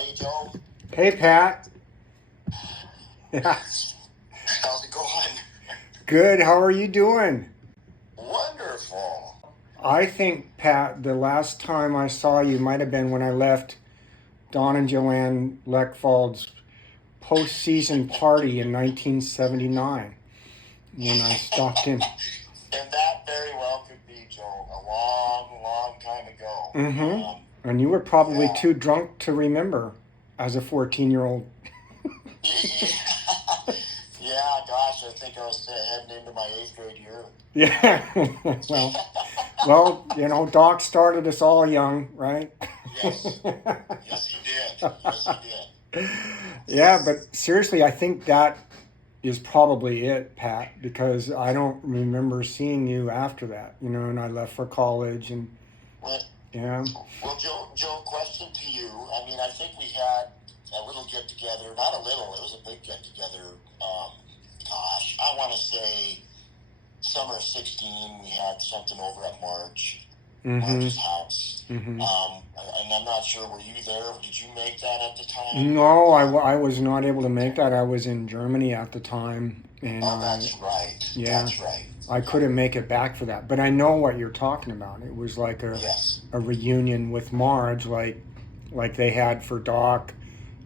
Hey, Joe. Hey, Pat. Yeah. How's it going? Good. How are you doing? Wonderful. I think, Pat, the last time I saw you might have been when I left Don and Joanne Lekvold's postseason party in 1979 when I stopped in. And that very well could be, Joe, a long, long time ago. And you were probably Yeah. too drunk to remember as a 14-year-old. Yeah, gosh, I think I was heading into my 8th grade year. Yeah. well, Doc started us all young, right? Yes. Yes, he did. Yes, he did. Yeah, but seriously, I think that is probably it, Pat, because I don't remember seeing you after that, and I left for college and Well, yeah. well, Joe, question to you. I mean, I think we had a little get together. Not a little. It was a big get together. Gosh, I want to say summer of 16. We had something over at Marge's house. And I'm not sure. Were you there? Did you make that at the time? No, I was not able to make that. I was in Germany at the time, and Oh, that's right. yeah, That's right. I couldn't make it back for that. But I know what you're talking about. It was like Yes. a reunion with Marge, like they had for Doc.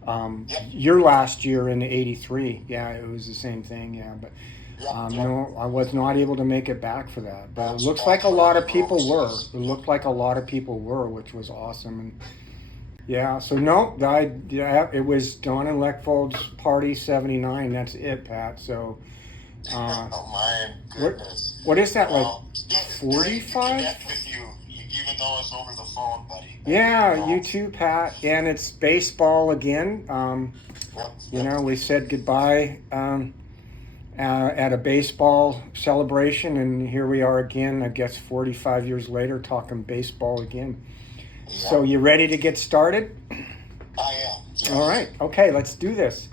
Yep. Your last year in '83, yeah, it was the same thing, yeah. But Yep. no, I was not able to make it back for that. But That's it looks like a lot of people were. roses. It looked like a lot of people were, which was awesome. And yeah, so no, it was Don and Lekvold's party '79. That's it, Pat. So Oh my goodness. what is that, like Well, great to 45? connect with you, even though it's over the phone, buddy. Yeah, you too, Pat. And it's baseball again. We said goodbye at a baseball celebration, and here we are again, I guess 45 years later, talking baseball again. Yep. So you ready to get started? I am. Yes. All right. Okay, let's do this.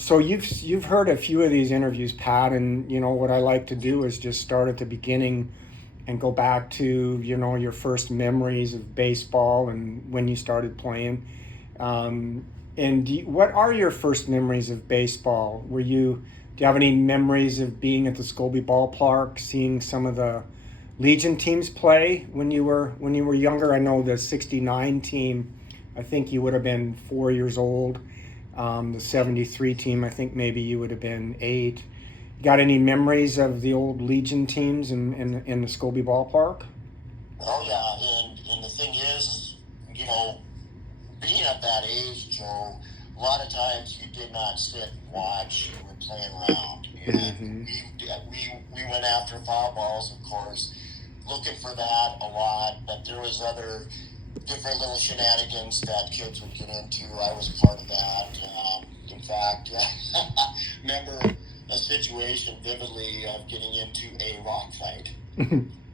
So you've heard a few of these interviews, Pat, and what I like to do is just start at the beginning and go back to your first memories of baseball and when you started playing. What are your first memories of baseball? Do you have any memories of being at the Scobey Ballpark, seeing some of the Legion teams play when you were younger? I know the '69 team, I think you would have been 4 years old. The '73 team, I think maybe you would have been 8. Got any memories of the old Legion teams in the Scobey Ballpark? Oh yeah, and the thing is, being at that age, Joe, a lot of times you did not sit and watch. You were playing around, and we went after foul balls, of course, looking for that a lot. But there was other different little shenanigans that kids would get into. I was part of that. In fact, remember a situation vividly of getting into a rock fight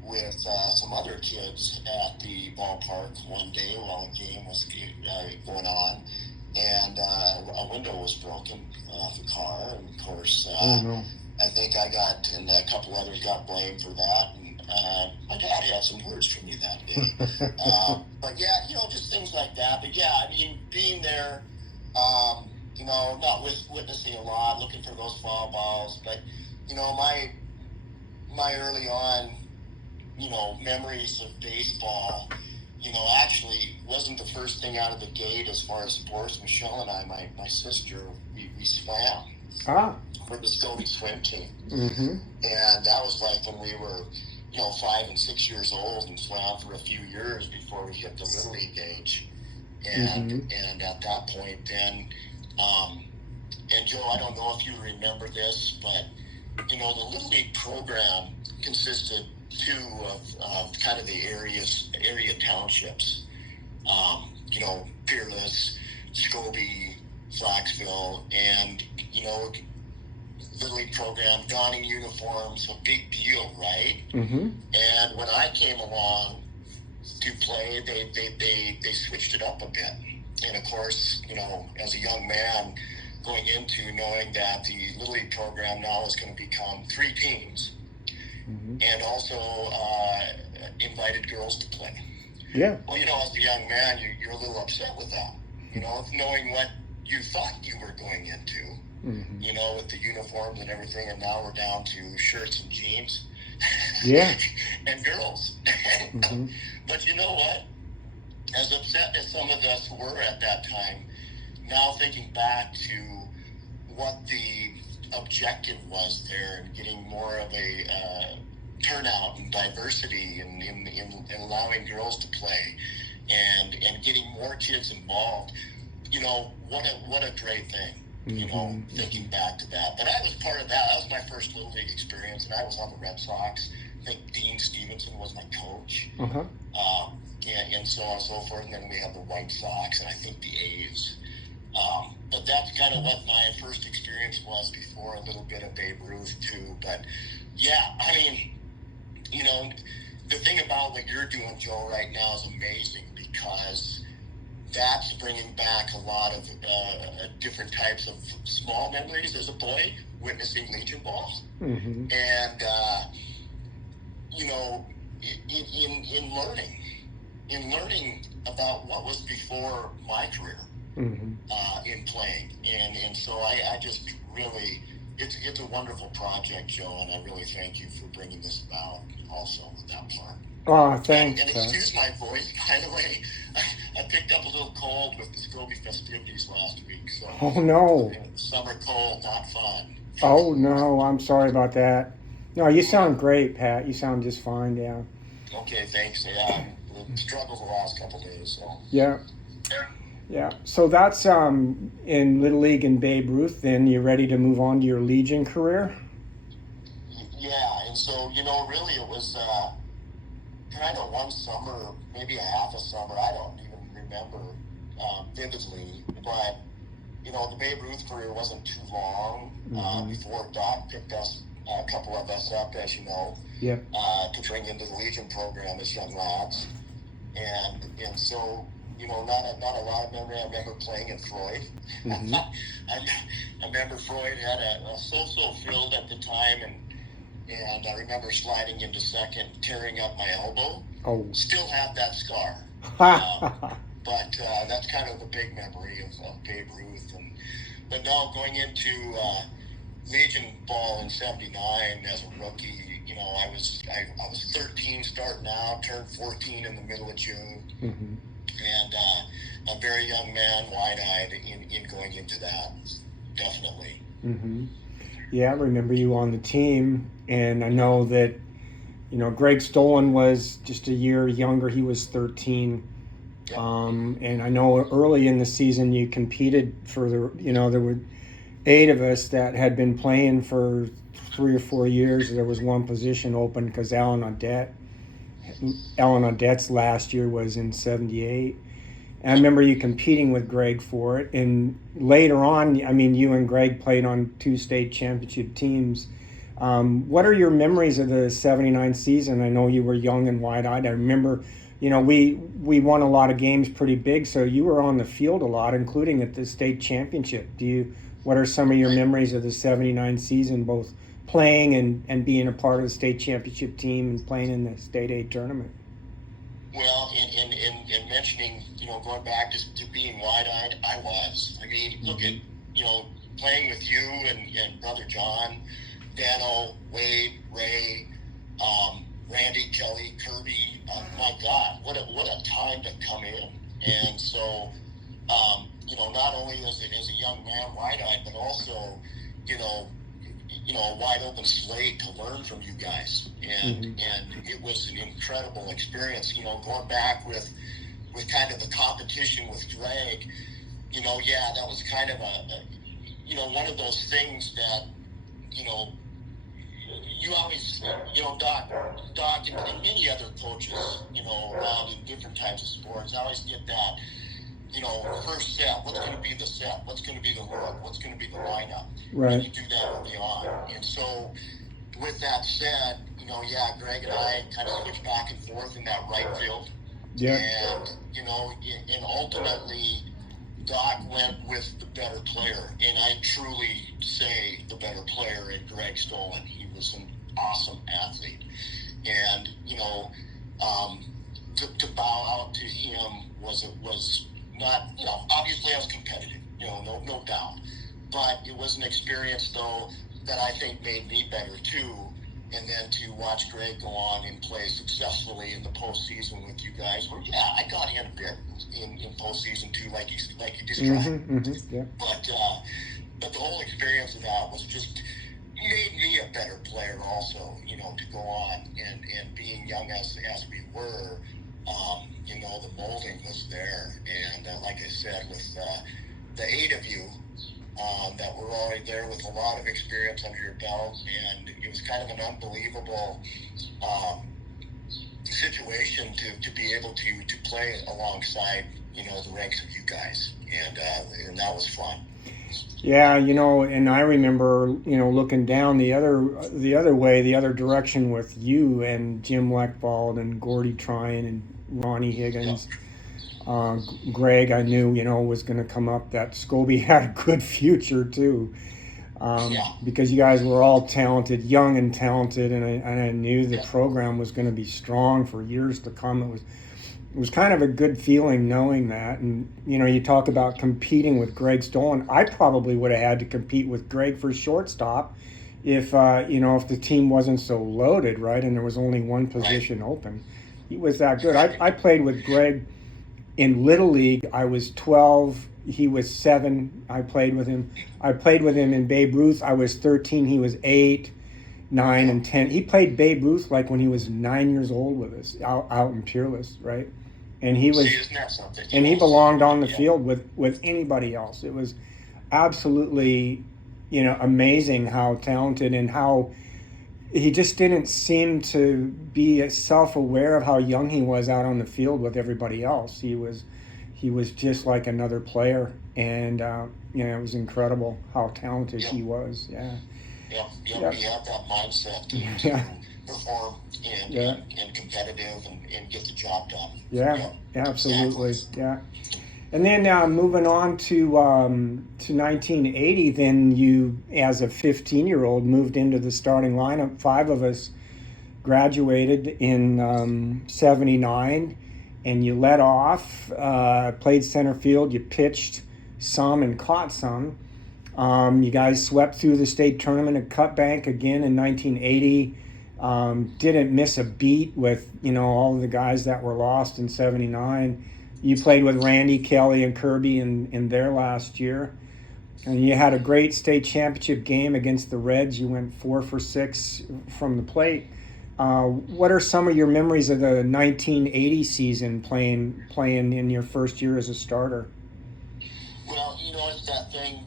with some other kids at the ballpark one day while a game was going on, and a window was broken off the car, and of course, I think I got, and a couple others got blamed for that, and my dad had some words for me that day. But yeah, just things like that. But yeah, I mean, being there, not witnessing a lot, looking for those foul balls, but my early on, memories of baseball, actually wasn't the first thing out of the gate as far as sports. Michelle and I, my sister, we swam for the Scobey swim team. And that was like when we were, 5 and 6 years old, and swam for a few years before we hit the Little League age. And at that point then, and Joe, I don't know if you remember this, but, the Little League program consisted of kind of the area townships, Peerless, Scobey, Flaxville, and, Little League program, donning uniforms, a big deal, right? And when I came along to play, they switched it up a bit. And of course, as a young man, going into knowing that the Little League program now is going to become 3 teams, and also invited girls to play. Yeah. Well, as a young man, you're a little upset with that. you know, knowing what you thought you were going into, you know, with the uniforms and everything, and now we're down to shirts and jeans. Yeah. And girls. But you know what? As upset as some of us were at that time, now thinking back to what the objective was there and getting more of a turnout and diversity and in allowing girls to play and getting more kids involved, you know, what a great thing, you know, thinking back to that. But I was part of that. That was my first Little League experience, and I was on the Red Sox. I think Dean Stevenson was my coach, and so on and so forth. And then we have the White Sox, and I think the A's. But that's kind of what my first experience was before a little bit of Babe Ruth too. But yeah, I mean, you know, the thing about what you're doing, Joe, right now is amazing because that's bringing back a lot of different types of small memories as a boy witnessing Legion ball, and you know, in learning about what was before my career in playing, and so I just really, it's a wonderful project, Joe, and I really thank you for bringing this about also with that part. Oh, thanks. And excuse my voice, by the way. I picked up a little cold with the Scobey festivities last week. So oh, no. Summer cold, not fun. Oh, no. I'm sorry about that. No, you sound great, Pat. You sound just fine, yeah. Okay, thanks. Yeah, struggled the last couple days. So. Yeah. Yeah. So that's in Little League and Babe Ruth. Then you're ready to move on to your Legion career? Yeah, and so, you know, really it was kind of one summer, maybe a half a summer, I don't even remember vividly, but, you know, the Babe Ruth career wasn't too long before Doc picked us, a couple of us up, as you know, to bring into the Legion program as young lads. And so, you know, not a lot of memory. I remember playing at Freud. I remember Freud had a so-so field at the time, and I remember sliding into second, tearing up my elbow. Oh. Still have that scar. But that's kind of the big memory of Babe Ruth. But now going into Legion ball in '79 as a rookie, you know, I was 13 starting out, turned 14 in the middle of June. And a very young man, wide-eyed in going into that, definitely. Yeah, I remember you on the team, and I know that, you know, Greg Stolen was just a year younger. He was 13. Yep. And I know early in the season you competed for there were 8 of us that had been playing for 3 or 4 years. There was one position open because Alan Audet's last year was in '78. And I remember you competing with Greg for it. And later on, I mean, you and Greg played on 2 state championship teams. What are your memories of the '79 season? I know you were young and wide-eyed. I remember, you know, we won a lot of games pretty big, so you were on the field a lot, including at the state championship. What are some of your memories of the '79 season, both playing and being a part of the state championship team and playing in the state A tournament? Well, in mentioning, you know, going back to being wide-eyed, I was. I mean, look at, you know, playing with you and Brother John, Dano, Wade, Ray, Randy, Kelly, Kirby. My God, what a time to come in. And so, you know, not only as a young man, wide-eyed, but also, you know, a wide open slate to learn from you guys, and it was an incredible experience. You know, going back with kind of the competition with Greg, you know, yeah, that was kind of one of those things that, you know, you always, you know, Doc and many other coaches, you know, around in different types of sports, I always get that, you know, first set, what's going to be the set, what's going to be the look, what's going to be the lineup. Right. And you do that early on. And so with that said, you know, yeah, Greg and I kind of switched back and forth in that right field. Yeah. And, you know, and ultimately Doc went with the better player. And I truly say the better player in Greg Stolen. He was an awesome athlete. And, you know, to bow out to him was not, obviously I was competitive, no doubt. But it was an experience, though, that I think made me better, too. And then to watch Greg go on and play successfully in the postseason with you guys, where, I got in a bit in postseason, too, like you described. Yeah. But the whole experience of that was just made me a better player also, to go on and being young as we were, the molding was there. And like I said, with the 8 of you that were already there with a lot of experience under your belt, and it was kind of an unbelievable situation to be able to play alongside, the ranks of you guys. And that was fun. Yeah, and I remember, looking down the other way, the other direction with you and Jim Lekvold and Gordy Tryon and Ronnie Higgins. Greg, I knew, was going to come up. That Scobey had a good future too, because you guys were all talented, young and talented, and I knew the program was going to be strong for years to come. It was kind of a good feeling knowing that. And, you talk about competing with Greg Stolen. I probably would have had to compete with Greg for shortstop if the team wasn't so loaded, right? And there was only one position open. He was that good. I played with Greg in Little League. I was 12. He was 7. I played with him. I played with him in Babe Ruth. I was 13. He was 8, 9, and 10. He played Babe Ruth like when he was 9 years old with us out in Peerless, right? And he was, and he belonged on the field with anybody else. It was absolutely, amazing how talented and how he just didn't seem to be self-aware of how young he was out on the field with everybody else. He was just like another player, and it was incredible how talented he was. Yeah. He had that mindset to perform and competitive and get the job done. Yeah, absolutely. Yeah. And then moving on to 1980, then you, as a 15-year-old, moved into the starting lineup. 5 of us graduated in 79, and you led off, played center field, you pitched some and caught some. You guys swept through the state tournament at Cut Bank again in 1980. Didn't miss a beat with, all of the guys that were lost in 79. You played with Randy, Kelly, and Kirby in their last year. And you had a great state championship game against the Reds. You went 4 for 6 from the plate. What are some of your memories of the 1980 season playing in your first year as a starter? Well, it's that thing,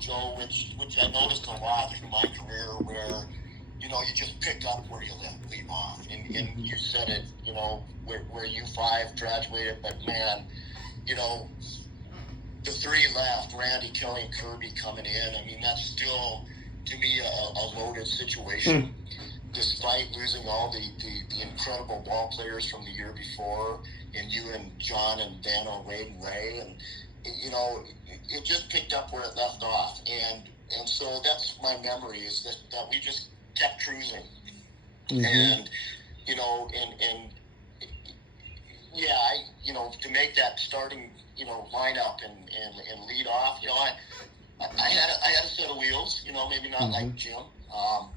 Joe, which I noticed a lot through my career where, you just pick up where you leave off. And you said it, where you 5 graduated, but man, the 3 left, Randy, Kelly, and Kirby coming in. I mean, that's still, to me, a loaded situation. Despite losing all the incredible ball players from the year before, and you and John and Dano, Wade and Ray, and it just picked up where it left off, and so that's my memory, is that we just kept cruising, and to make that starting lineup and lead off, I had a set of wheels, maybe not like Jim, but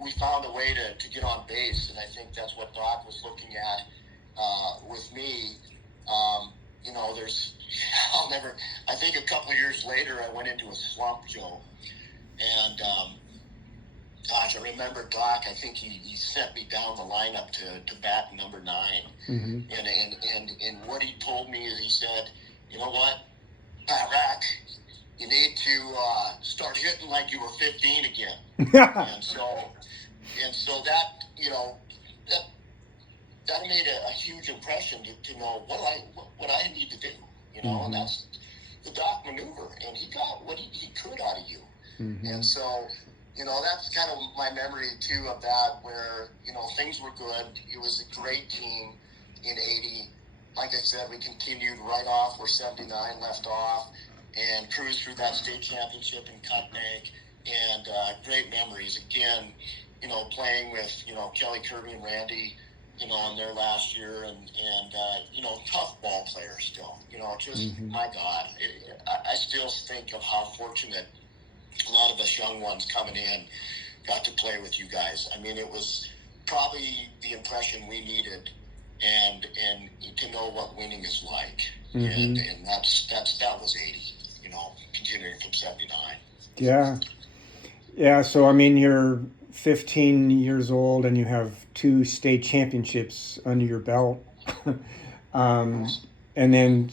we found a way to get on base, and I think that's what Doc was looking at with me. I think a couple of years later I went into a slump, Joe, and gosh, I remember Doc, I think he sent me down the lineup to bat number 9, and what he told me is, he said, you know what, Rack, you need to start hitting like you were 15 again. and so that, that made a huge impression to know what I need to do, and that's the Doc maneuver, and he got what he could out of you. And so, that's kind of my memory too of that, where, things were good. It was a great team in 80. Like I said, we continued right off where 79 left off and cruised through that state championship in Cut Bank, and great memories. Again, playing with, Kelly, Kirby, and Randy, in their last year, and tough ball players still. Just my God, I still think of how fortunate a lot of us young ones coming in got to play with you guys. I mean, it was probably the impression we needed, and to know what winning is like, and that was 80. Continuing from 79. Yeah. So I mean, you're 15 years old and you have 2 state championships under your belt. um, and then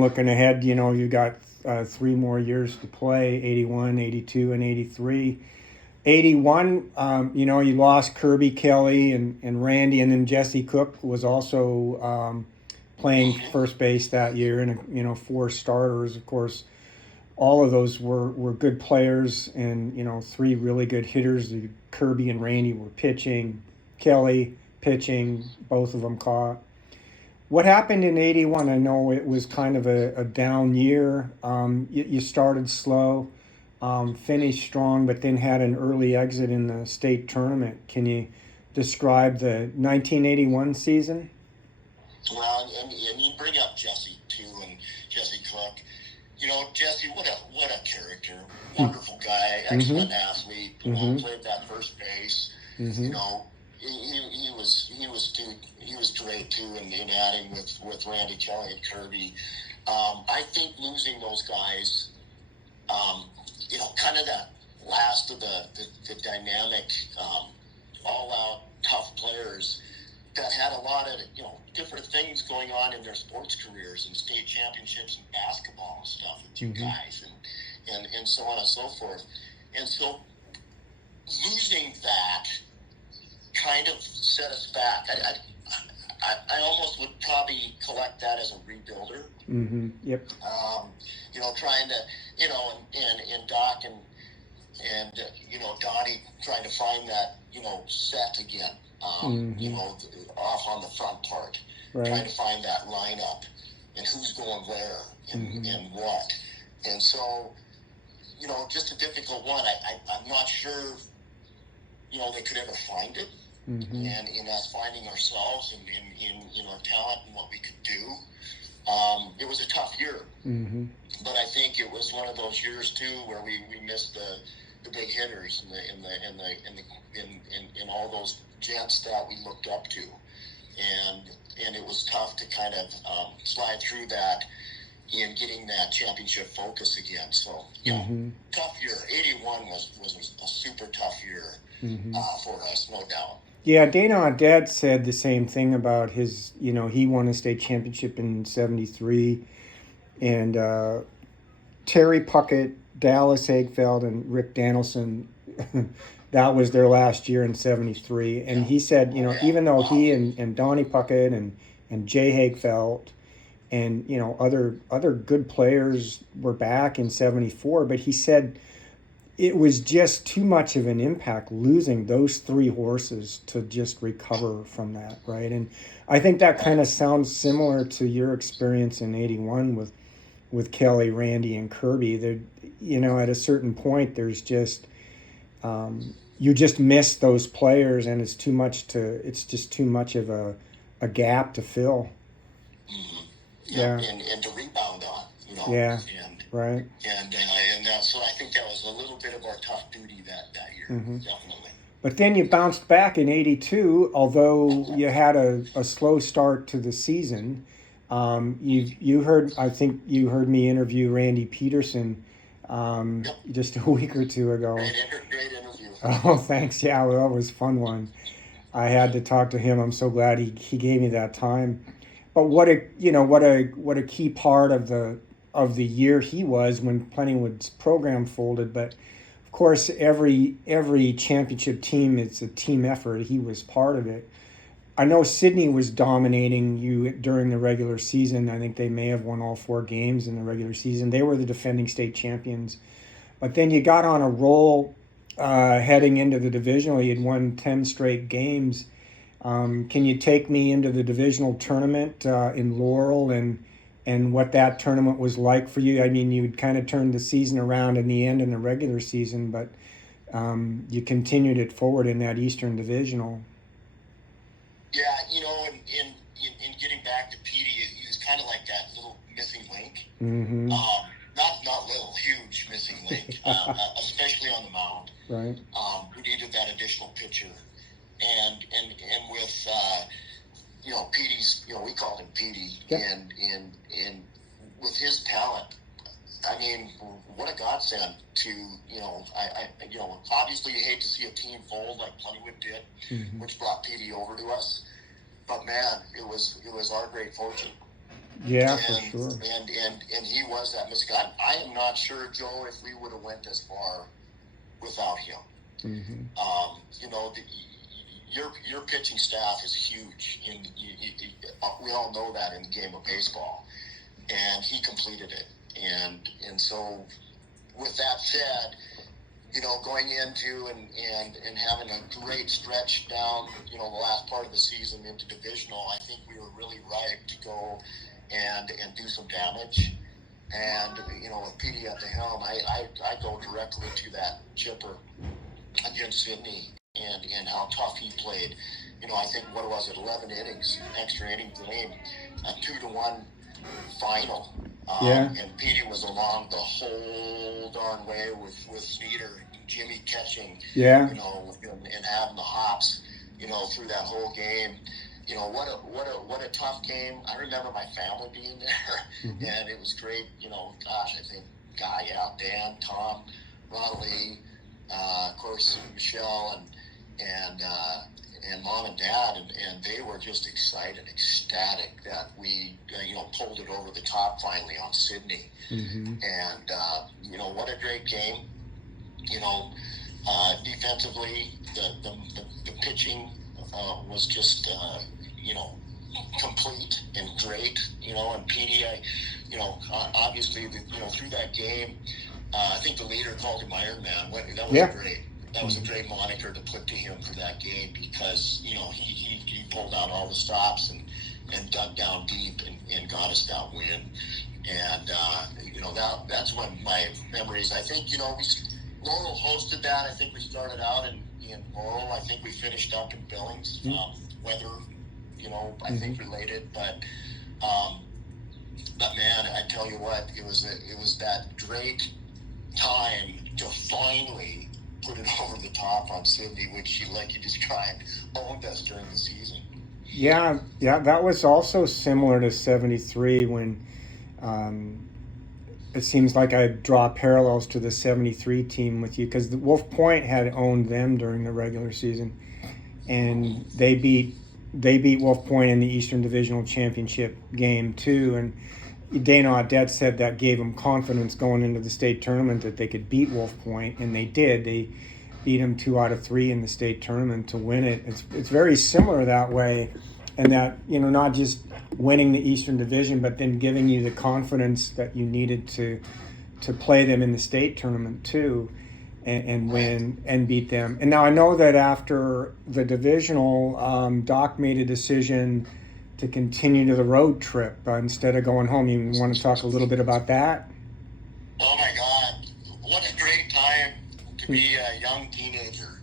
looking ahead, you got 3 more years to play: 81, 82, and 83. 81, you lost Kirby, Kelly, and Randy, and then Jesse Cook was also playing first base that year, and 4 starters, of course. All of those were good players, and 3 really good hitters. Kirby and Randy were pitching, Kelly pitching, both of them caught. What happened in 81? I know it was kind of a down year. You started slow, finished strong, but then had an early exit in the state tournament. Can you describe the 1981 season? Well, and you bring up Jesse too, and Jesse Cook. Jesse, what a character, wonderful guy, excellent athlete. Played that first base. He was great too in adding with Randy, Kelly, and Kirby. I think losing those guys, kind of that last of the dynamic, all-out tough players that had a lot of different things going on in their sports careers, and state championships and basketball and stuff with you guys, and so on and so forth. And so losing that kind of set us back. I almost would probably collect that as a rebuilder. Yep. Trying to and Doc and Donnie trying to find that set again. Off on the front part, right. Trying to find that lineup and who's going where and what. And so, just a difficult one. I'm not sure, they could ever find it. And in us finding ourselves and in our talent and what we could do. It was a tough year. But I think it was one of those years too where we missed the big hitters and all those gents that we looked up to, and it was tough to kind of slide through that in getting that championship focus again. So tough year. 81 was a super tough year for us, no doubt. Yeah, Dana Audet said the same thing about his. He won a state championship in '73, and Terry Puckett, Dallas Hagfeld, and Rick Danielson. That was their last year in '73, and he said, even though he and Donnie Puckett and Jay Hagfeld and other good players were back in '74, but he said it was just too much of an impact losing those 3 horses to just recover from that, right? And I think that kind of sounds similar to your experience in '81 with Kelly, Randy, and Kirby. That at a certain point, there's just you just miss those players, and it's just too much of a gap to fill. Yeah, and to rebound on, Yeah, right. And that, so I think that was a little bit of our tough duty that year, definitely. But then you bounced back in '82, although you had a slow start to the season. I think you heard me interview Randy Peterson just a week or 2 ago. Great interview. Oh, thanks. Yeah, well, that was a fun one. I had to talk to him. I'm so glad he gave me that time. But what a key part of the year he was when Plentywood's program folded. But of course, every championship team, it's a team effort. He was part of it. I know Sydney was dominating you during the regular season. I think they may have won all 4 games in the regular season. They were the defending state champions. But then you got on a roll heading into the divisional. You had won 10 straight games. Can you take me into the divisional tournament in Laurel and what that tournament was like for you? I mean, you'd kind of turned the season around in the end in the regular season, but you continued it forward in that Eastern Divisional. Yeah, in getting back to Petey, he was kind of like that little missing link. Mm-hmm. Not little, huge missing link, especially on the mound. Right. We needed that additional pitcher, and with Petey's, we called him Petey, Yep. and with his talent, I mean, what a godsend to, obviously you hate to see a team fold like Plentywood did, Mm-hmm. which brought Petey over to us. But man, it was our great fortune. Yeah, And, for sure. And he was that mistake. I am not sure, Joe, if we would have went as far without him. Mm-hmm. Your pitching staff is huge. We all know that in the game of baseball, and he completed it. And so, with that said, going into and having a great stretch down, the last part of the season into Divisional, I think we were really ripe to go and do some damage. And, with Petey at the helm, I go directly to that chipper against Sydney and how tough he played. I think, what was it, 11 innings, extra inning game, a 2-1 final. Yeah. And Petey was along the whole darn way with Sneeder, Jimmy catching, Yeah. and having the hops, through that whole game. What a tough game. I remember my family being there, Mm-hmm. and it was great. I think Dan, Tom, Ronnie, of course Michelle, and mom and dad, and they were just excited, ecstatic that we pulled it over the top finally on Sydney. Mm-hmm. And what a great game. Defensively, the pitching was just complete and great. And Petey, obviously, through that game, I think the leader called him Iron Man. That was great. That was a great moniker to put to him for that game because he pulled out all the stops and dug down deep and got us that win. And that's when my memories. I think Laurel hosted that. I think we started out in Laurel. I think we finished up in Billings. Weather, I think related, but man, I tell you what, it was that great time to finally put it over the top on Sydney, which, like you described, owned us during the season. Yeah, that was also similar to '73 when it seems like I draw parallels to the '73 team with you because the Wolf Point had owned them during the regular season, and they beat Wolf Point in the Eastern Divisional Championship game too. And Dana Audet said that gave them confidence going into the state tournament that they could beat Wolf Point, and they did. They beat them 2 out of 3 in the state tournament to win it. It's very similar that way, and that not just winning the Eastern Division, but then giving you the confidence that you needed to play them in the state tournament too, and win and beat them. And now I know that after the divisional, Doc made a decision to continue to the road trip instead of going home. You want to talk a little bit about that? Oh my God, what a great time to be a young teenager.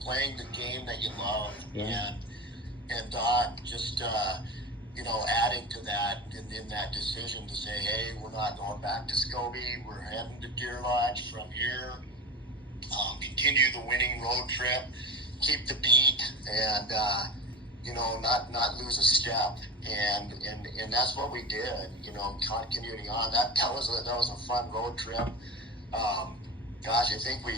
Playing the game that you love, and Doc just adding to that in that decision to say, hey, we're not going back to Scobey, we're heading to Deer Lodge from here. Continue the winning road trip, keep the beat, and not lose a step, and that's what we did. Continuing on. That was a fun road trip. I think we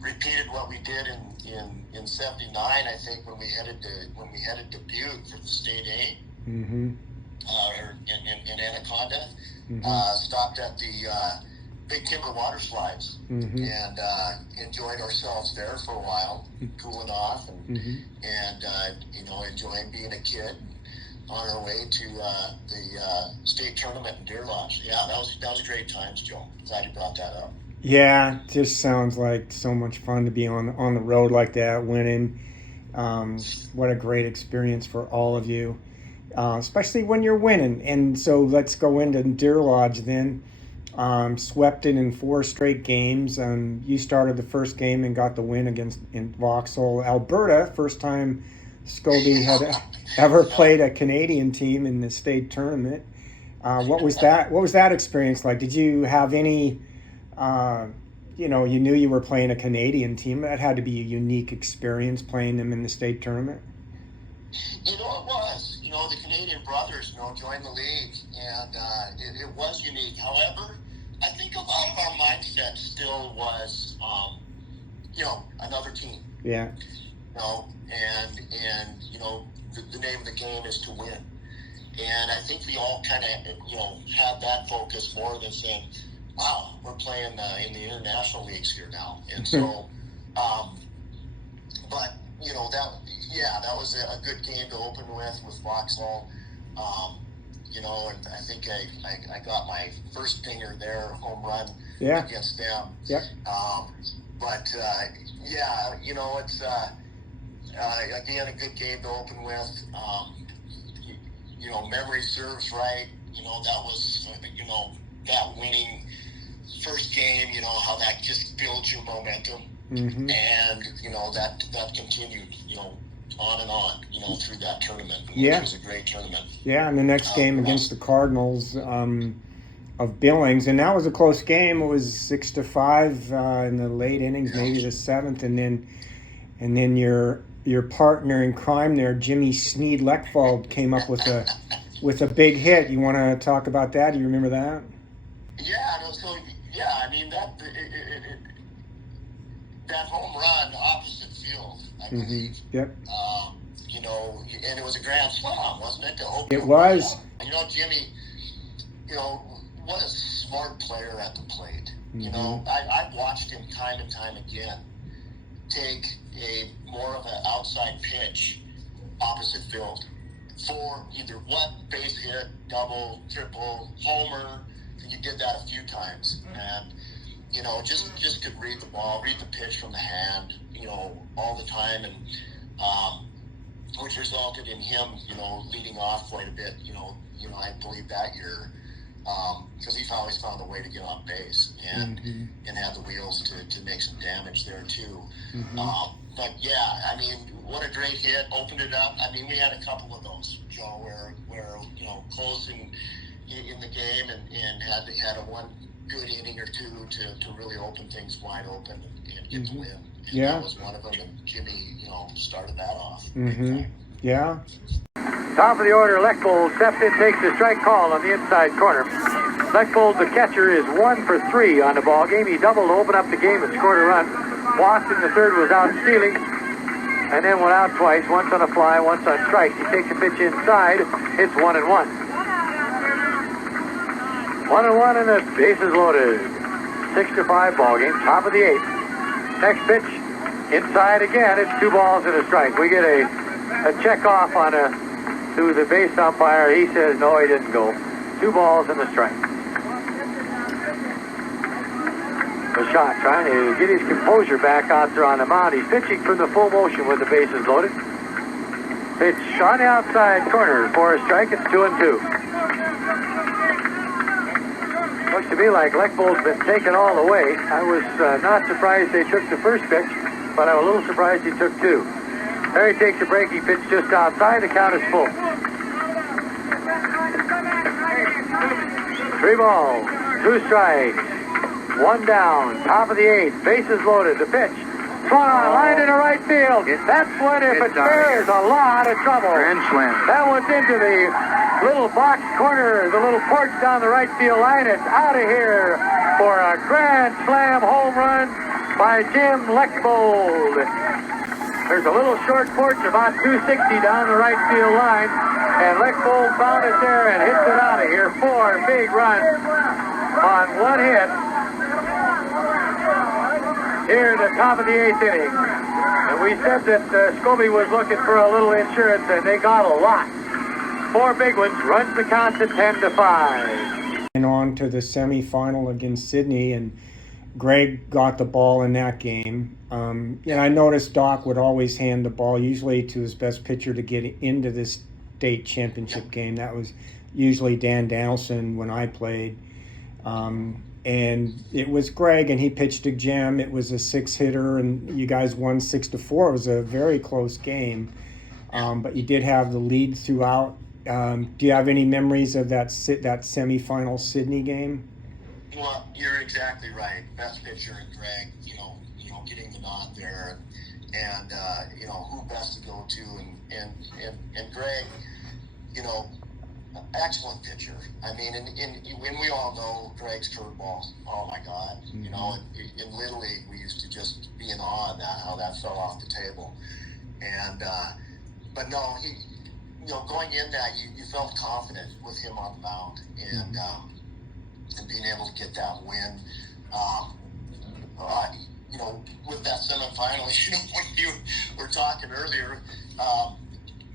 repeated what we did in '79. I think when we headed to Butte for the state A, or in Anaconda, stopped at the Big Timber water slides and enjoyed ourselves there for a while, cooling off and enjoying being a kid on our way to the state tournament in Deer Lodge. Yeah, that was great times, Joe. Glad you brought that up. Yeah, just sounds like so much fun to be on the road like that, winning. What a great experience for all of you, especially when you're winning. And so let's go into Deer Lodge then. Swept it in 4 straight games. You started the first game and got the win in Vauxhall, Alberta. First time Scobey had ever played a Canadian team in the state tournament. What was that? What was that experience like? Did you have any? You know, you knew you were playing a Canadian team. That had to be a unique experience playing them in the state tournament. You know, it was. You know, the Canadian brothers, joined the league, and it was unique. However, I think a lot of our mindset still was, another team. Yeah. And the name of the game is to win. And I think we all kind of, had that focus more than saying, wow, we're playing in the international leagues here now. And so, but, that was a good game to open with Vauxhall. And I think I got my first dinger there, home run against them. Yeah. It's again a good game to open with. Memory serves right. That was that winning first game. How that just builds your momentum, Mm-hmm. and that continued. On and on, through that tournament. Yeah. It was a great tournament. Yeah, and the next game against the Cardinals of Billings, and that was a close game. It was 6-5 in the late innings, maybe the seventh, and then your partner in crime there, Jimmy Sneed Lekvold, came up with a big hit. You want to talk about that? Do you remember that? That home run opposite field, I believe. Yep. And it was a grand slam, wasn't it? It was. Jimmy, what a smart player at the plate. Mm-hmm. I've watched him time and time again take a more of an outside pitch opposite field for either base hit, double, triple, homer. You did that a few times. And just could read the ball, read the pitch from the hand, all the time, and which resulted in him, leading off quite a bit, I believe that year, because he always found a way to get on base and had the wheels to make some damage there too. Mm-hmm. What a great hit, opened it up. We had a couple of those, Joe, where close in the game and had a one good inning or two to really open things wide open and get the win. And that was one of them, and Jimmy, started that off. Mm-hmm. Yeah. Top of the order, Lekvold steps in, takes the strike call on the inside corner. Lekvold, the catcher, is 1 for 3 on the ball game. He doubled to open up the game and scored a run. Boston, the third, was out stealing, and then went out twice, once on a fly, once on strikes. He takes a pitch inside. It's 1-1. 1-1 and the bases loaded. 6-5 ball game, top of the 8th. Next pitch, inside again. It's 2 balls and a strike. We get a check off to the base umpire. He says no, he didn't go. 2 balls and a strike. The shot trying to get his composure back out there on the mound. He's pitching from the full motion with the bases loaded. Pitch on the outside corner for a strike. It's 2-2. Looks to me like Lekvold's been taken all the way. I was not surprised they took the first pitch, but I'm a little surprised he took 2. Harry takes a breaking pitch just outside. The count is full. 3 balls, 2 strikes, 1 down. Top of the 8th. Bases loaded. The pitch. Swung on, line into right field. That's what, if it's fair, is a lot of trouble. Grand slam. That one's into the little box corner, the little porch down the right field line. It's out of here for a grand slam home run by Jim Lekvold. There's a little short porch about 260 down the right field line, and Lekvold found it there and hits it out of here. 4 big runs on 1 hit here at the top of the 8th inning. And we said that Scobey was looking for a little insurance, and they got a lot. 4 big ones, runs the count to 10-5. And on to the semifinal against Sydney, and Greg got the ball in that game. I noticed Doc would always hand the ball usually to his best pitcher to get into this state championship game. That was usually Dan Danielson when I played. And it was Greg, and he pitched a gem. It was a 6-hitter, and you guys won 6-4. It was a very close game. But you did have the lead throughout. Do you have any memories of that semifinal Sydney game? Well, you're exactly right. Best pitcher in Greg, getting the nod there, and who best to go to, and Greg, excellent pitcher. I mean, when we all know Greg's curveball, oh my God, in Little League we used to just be in awe of that, how that fell off the table, and but no, he, going in that you felt confident with him on the mound, and being able to get that win. With that semifinal, when you were talking earlier,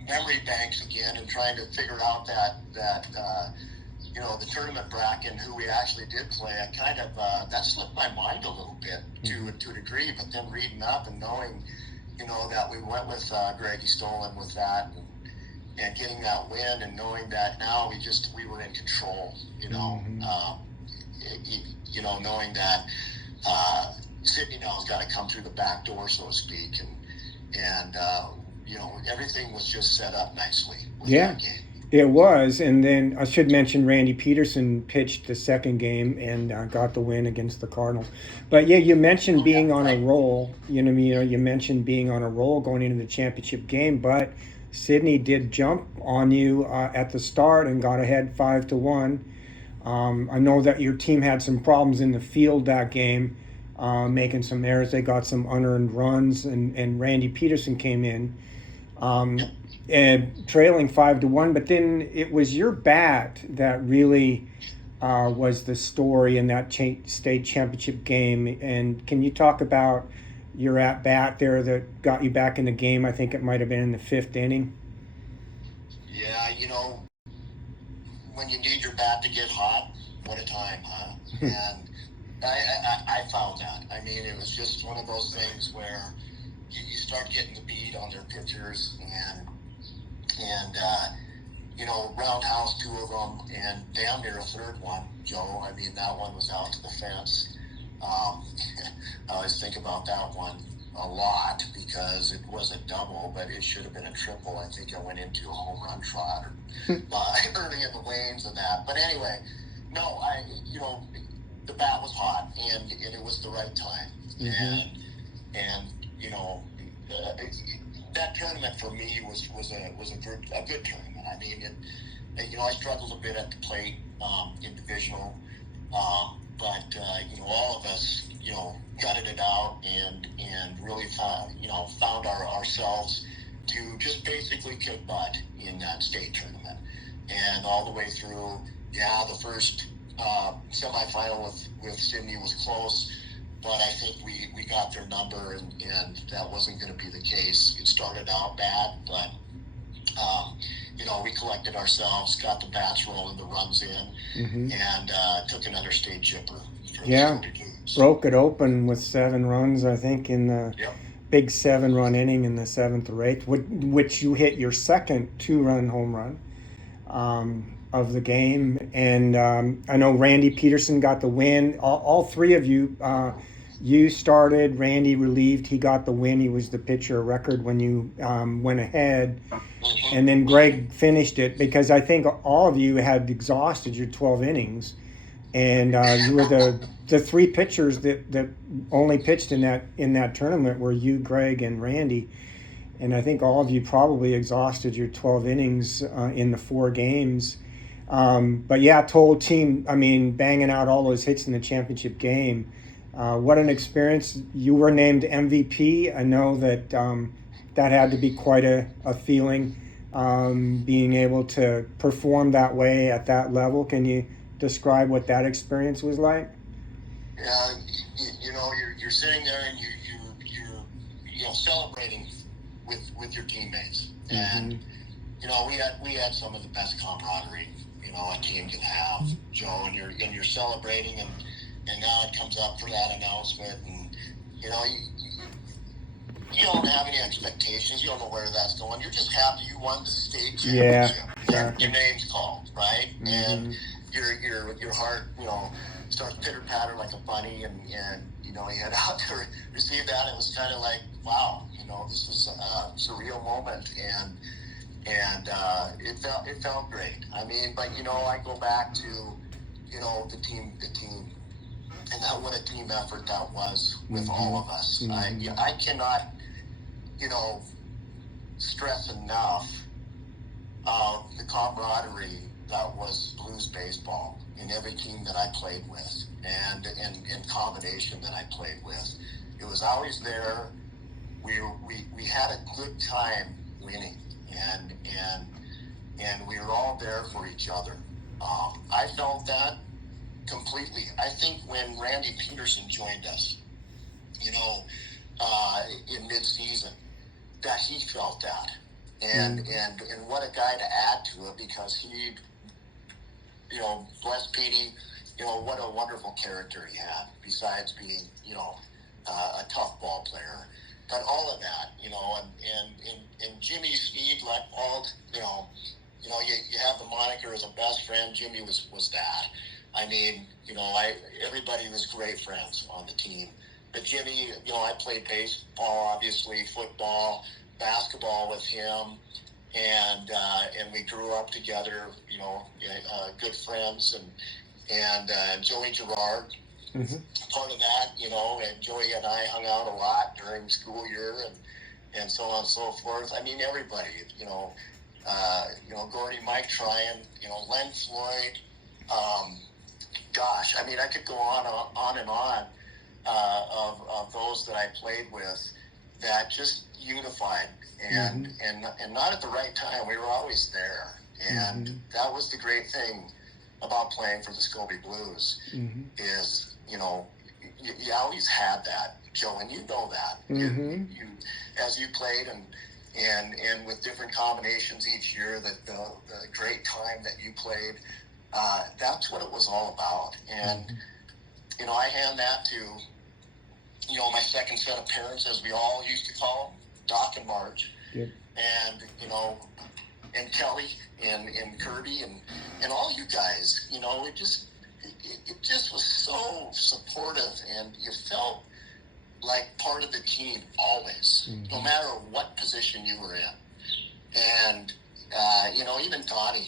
memory banks again, and trying to figure out that the tournament bracket and who we actually did play. I kind of that slipped my mind a little bit to a degree, but then reading up and knowing, that we went with Greggy Stolen with that. And getting that win, and knowing that now we were in control, knowing that Sydney now has got to come through the back door, so to speak, and everything was just set up nicely with that game. It was, and then I should mention Randy Peterson pitched the second game and got the win against the Cardinals. But yeah, you mentioned being on a roll. You mentioned being on a roll going into the championship game, but Sydney did jump on you at the start and got ahead 5-1. I know that your team had some problems in the field that game, making some errors. They got some unearned runs, and Randy Peterson came in and trailing 5-1. But then it was your bat that really was the story in that state championship game. And can you talk about your at bat there that got you back in the game? I think it might have been in the 5th inning. Yeah, when you need your bat to get hot, what a time, huh? And I found that. I mean, it was just one of those things where you start getting the beat on their pitchers, and roundhouse 2 of them, and damn near a third one, Joe. I mean, that one was out to the fence. I always think about that one a lot because it was a double, but it should have been a triple. I think I went into a home run trot early in the lanes of that. But anyway, no, the bat was hot, and it was the right time. And that tournament for me was a good tournament. I mean, I struggled a bit at the plate in Divisional. But all of us, gutted it out and really found ourselves to just basically kick butt in that state tournament, and all the way through. Yeah, the first semifinal with Sydney was close, but I think we got their number, and that wasn't going to be the case. It started out bad, but we collected ourselves, got the bats rolling, the runs in, and took another state chipper for the Scobey Blues. Broke it open with 7 runs, I think, in the big 7-run inning in the 7th or 8th, which you hit your second 2-run home run of the game. And I know Randy Peterson got the win. All 3 of you, you started, Randy relieved, he got the win. He was the pitcher of record when you went ahead. And then Greg finished it, because I think all of you had exhausted your 12 innings. And you were the 3 pitchers that only pitched in that tournament were you, Greg, and Randy. And I think all of you probably exhausted your 12 innings in the 4 games. But yeah, total team, I mean, banging out all those hits in the championship game. What an experience. You were named MVP. I know that that had to be quite a feeling, being able to perform that way at that level. Can you describe what that experience was like? Yeah, you're sitting there and you're celebrating with your teammates, and we had some of the best camaraderie a team can have, Joe, and you're celebrating, and now it comes up for that announcement, and you don't have any expectations. You don't know where that's going. You're just happy you won the state championship. Yeah. Your name's called, right? And your heart, starts pitter patter like a bunny, and you head out to receive that. It was kind of like, wow, this was a surreal moment, and it felt great. I mean, but I go back to the team, and what a team effort that was with all of us. I cannot stress enough of the camaraderie that was Blues baseball in every team that I played with, and combination that I played with. It was always there. We had a good time winning, and we were all there for each other. I felt that completely. I think when Randy Peterson joined us, in mid-season, that he felt that, and what a guy to add to it, because he, bless Petey, what a wonderful character he had, besides being, a tough ball player. But all of that, and Jimmy Steve Lekvold, you have the moniker as a best friend. Jimmy was that. I mean, everybody was great friends on the team. But Jimmy, I played baseball, obviously, football, basketball with him, and we grew up together, good friends, and Joey Girard, part of that, and Joey and I hung out a lot during school year, and so on and so forth. I mean, everybody, Gordy, Mike Tryon, Len Floyd, gosh, I mean, I could go on and on of those that I played with that just unified, and not at the right time. We were always there, and that was the great thing about playing for the Scobey Blues, is you always had that, Joe, and you know that. You as you played and with different combinations each year, the great time that you played, that's what it was all about. And I hand that to my second set of parents, as we all used to call them, Doc and Marge, and and Kelly and Kirby and all you guys. It just was so supportive, and you felt like part of the team always, no matter what position you were in. And even Donnie,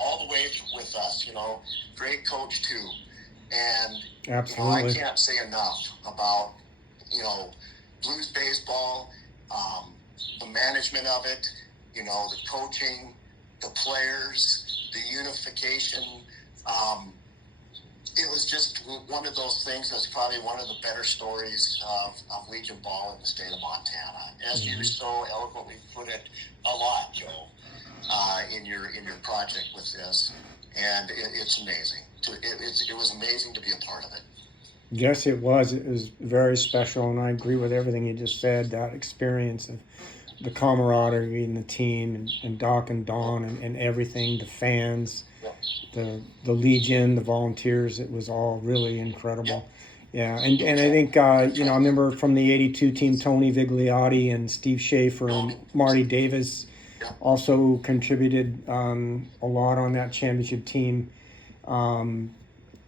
all the way with us, great coach too. And absolutely, I can't say enough about Blues baseball, the management of it, the coaching, the players, the unification. It was just one of those things that's probably one of the better stories of Legion ball in the state of Montana. As you so eloquently put it a lot, Joe, in your project with this, and it's amazing. It was amazing to be a part of it. Yes, it was. It was very special, and I agree with everything you just said. That experience of the camaraderie in the team, and Doc and Don, and everything, the fans, the Legion, the volunteers, it was all really incredible. Yeah, and I think, I remember from the 82 team, Tony Vigliotti and Steve Schaefer and Marty Davis also contributed a lot on that championship team.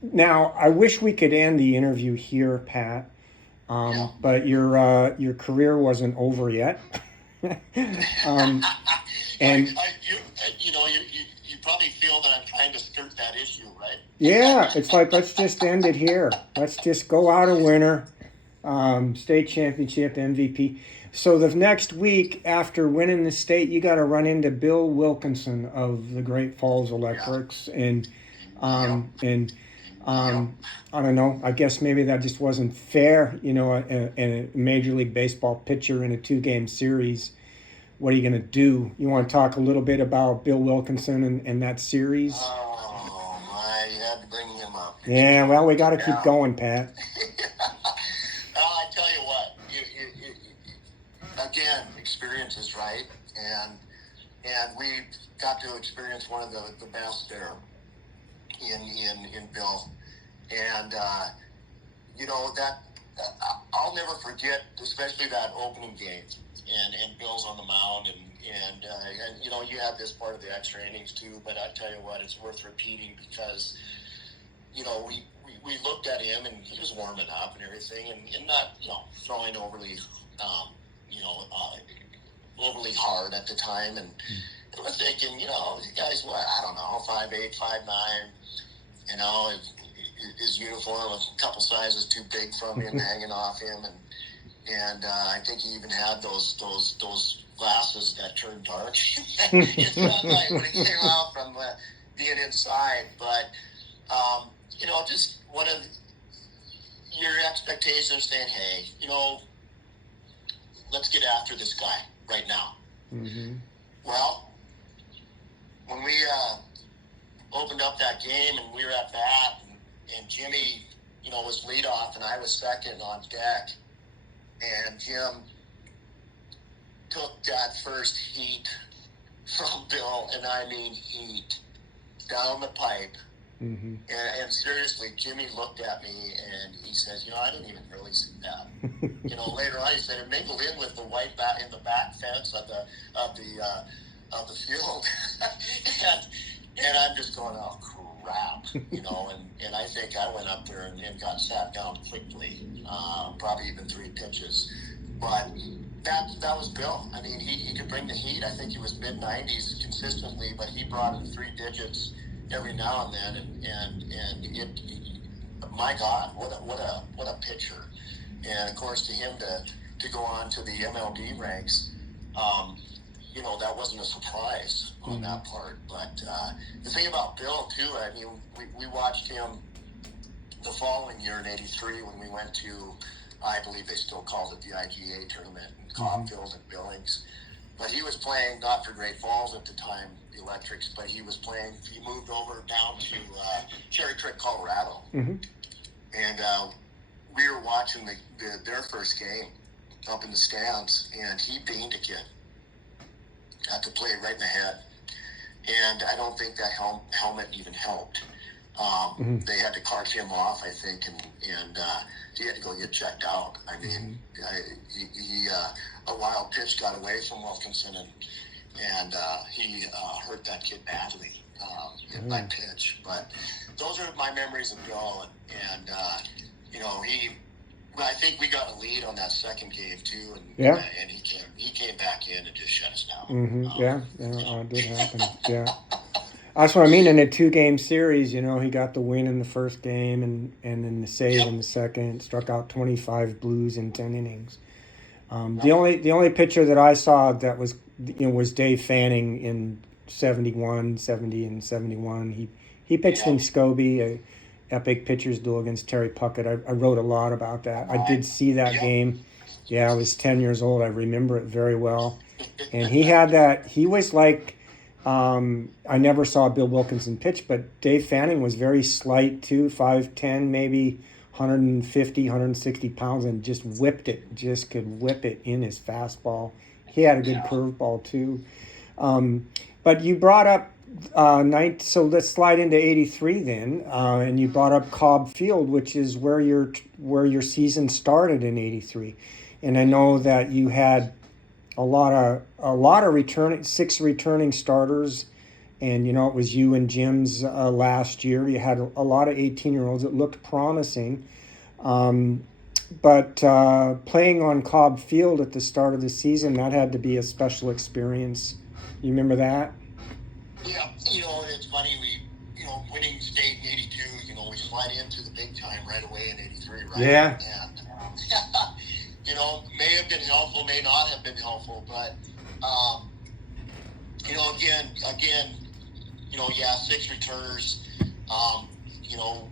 Now, I wish we could end the interview here, Pat, but your career wasn't over yet. And you probably feel that I'm trying to skirt that issue, right? Yeah, it's like, let's just end it here. Let's just go out a winner, state championship, MVP. So the next week after winning the state, you got to run into Bill Wilkinson of the Great Falls Electrics, and I don't know. I guess maybe that just wasn't fair. A Major League Baseball pitcher in a 2-game series. What are you going to do? You want to talk a little bit about Bill Wilkinson and that series? Oh, my, you had to bring him up. Yeah, well, we got to keep going, Pat. Well, I tell you what, again, experience is right, and we got to experience one of the best there in Bill. And, that I'll never forget, especially that opening game. And Bill's on the mound, And you know, you had this part of the extra innings too, but I tell you what, it's worth repeating because, you know, we looked at him and he was warming up and everything and not, you know, throwing overly, you know, overly hard at the time. And I was thinking, you know, the guy's what, I don't know, 5'8", 5'9", you know, his uniform was a couple sizes too big from him, hanging off him. And I think he even had those glasses that turned dark in sunlight when he came out from being inside. But, you know, just one of your expectations saying, hey, you know, let's get after this guy right now. Mm-hmm. Well, when we opened up that game and we were at bat and Jimmy, you know, was leadoff and I was second on deck, and Jim took that first heat from Bill, and I mean heat, down the pipe. Mm-hmm. And seriously, Jimmy looked at me and he says, you know, I didn't even really see that. You know, later on he said it mingled in with the white bat in the back fence of the field. and I'm just going, oh crap, you know, and I think I went up there and got sat down quickly, probably even 3 pitches. But that was Bill. I mean, he could bring the heat. I think he was mid-90s consistently, but he brought in 3 digits every now and then, and it, my God, what a pitcher! And of course, to him to go on to the MLB ranks, you know, that wasn't a surprise on that part. But the thing about Bill too, I mean, we watched him the following year in '83 when we went to, I believe they still called it the IGA tournament in Caulfield and Billings. But he was playing not for Great Falls at the time, the Electrics, but he moved over down to Cherry Creek, Colorado. Mm-hmm. And we were watching their first game up in the stands, and he beamed a kid. Had to play right in the head. And I don't think that helmet even helped. They had to cart him off, I think, and he had to go get checked out. I mean, a wild pitch got away from Wilkinson, and he hurt that kid badly by pitch. But those are my memories of Bill, and you know, I think we got a lead on that second game too, and he came back in and just shut us down. It did happen. Yeah. That's what I mean. In a 2-game series, you know, he got the win in the first game and then the save in the second. Struck out 25 Blues in 10 innings. The only pitcher that I saw that was, you know, was Dave Fanning in 71, 70, and 71. He pitched in Scobey, a epic pitcher's duel against Terry Puckett. I wrote a lot about that. I did see that game. Yeah, I was 10 years old. I remember it very well. And he had that. He was like. I never saw Bill Wilkinson pitch, but Dave Fanning was very slight too, 5'10", maybe 150, 160 pounds, and just could whip it in his fastball. He had a good curveball too. But you brought up, so let's slide into 83 then, and you brought up Cobb Field, which is where your season started in 83. And I know that you had a lot of 6 returning starters, and you know it was you and Jim's last year. You had a lot of 18-year-olds. It looked promising, but playing on Cobb Field at the start of the season, that had to be a special experience. You remember that? Yeah, you know, it's funny. Winning state in '82. You know, we slide into the big time right away in '83, right? Yeah. And, you know, may have been helpful, may not have been helpful, but, you know, again, you know, 6 returners, you know,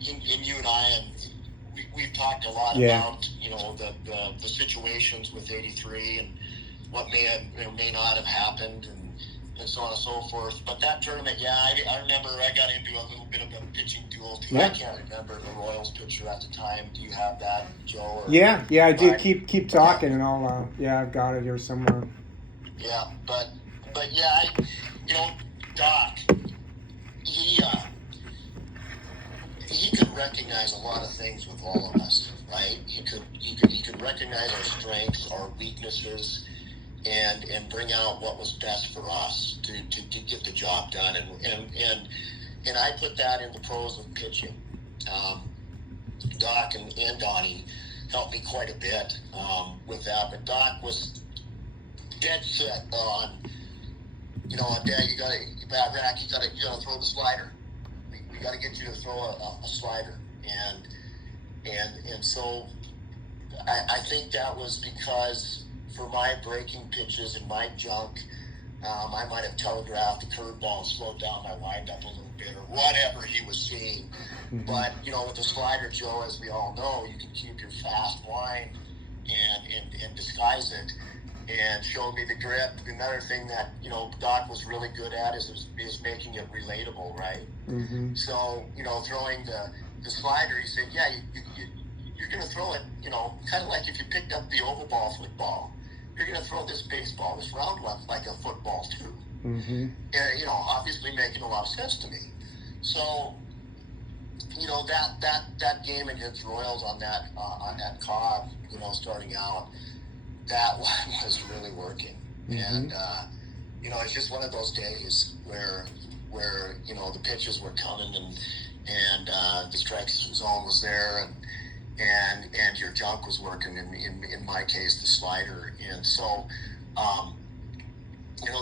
in you and I, and we've talked a lot about, you know, the situations with 83 and what may have or may not have happened and so on and so forth. But that tournament, I remember I got into a little bit of a pitching duel too. Yeah. I can't remember the Royals pitcher at the time. Do you have that, Joe? Yeah, I do. Keep talking, and I'll. I've got it here somewhere. Yeah, but you know, Doc, he could recognize a lot of things with all of us, right? He could recognize our strengths, our weaknesses. and bring out what was best for us to get the job done. And I put that in the pros of pitching. Doc and Donnie helped me quite a bit with that, but Doc was dead set on, Dad, you gotta throw the slider. We gotta get you to throw a slider, and so I think that was because for my breaking pitches and my junk, I might have telegraphed the curveball, slowed down my windup a little bit, or whatever he was seeing. Mm-hmm. But with the slider, Joe, as we all know, you can keep your fast wind and disguise it, and showed me the grip. Another thing that Doc was really good at is making it relatable, right? Mm-hmm. So throwing the slider, he said, yeah, you're going to throw it, kind of like if you picked up the oval ball football. You're going to throw this baseball, this round one, like a football too. Mm-hmm. And, obviously making a lot of sense to me. So, that game against Royals on that Cobb, starting out, that one was really working. Mm-hmm. And, it's just one of those days where the pitches were coming and the strike zone was there, and your junk was working, in my case, the slider. And so,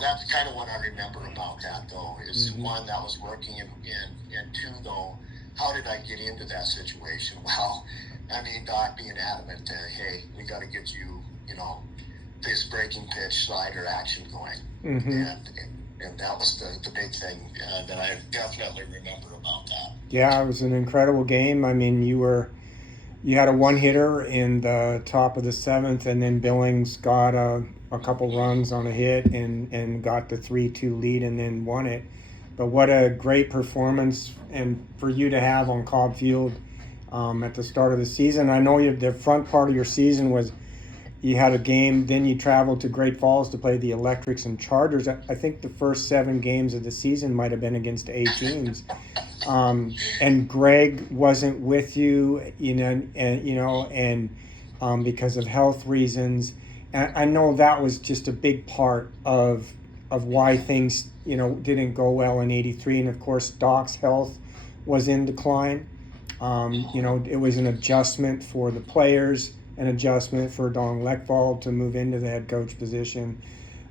that's kind of what I remember about that, though, is mm-hmm. one, that was working, and two, though, how did I get into that situation? Well, Doc being adamant, hey, we got to get you, this breaking pitch slider action going. Mm-hmm. And that was the big thing that I definitely remember about that. Yeah, it was an incredible game. You had a one-hitter in the top of the seventh, and then Billings got a couple runs on a hit and got the 3-2 lead and then won it. But what a great performance, and for you to have on Cobb Field at the start of the season. I know the front part of your season was you had a game, then you traveled to Great Falls to play the Electrics and Chargers. I think the first 7 games of the season might have been against A teams. And Greg wasn't with you, and because of health reasons. And I know that was just a big part of why things, didn't go well in '83. And of course, Doc's health was in decline. It was an adjustment for the players, an adjustment for Don Lekvold to move into the head coach position.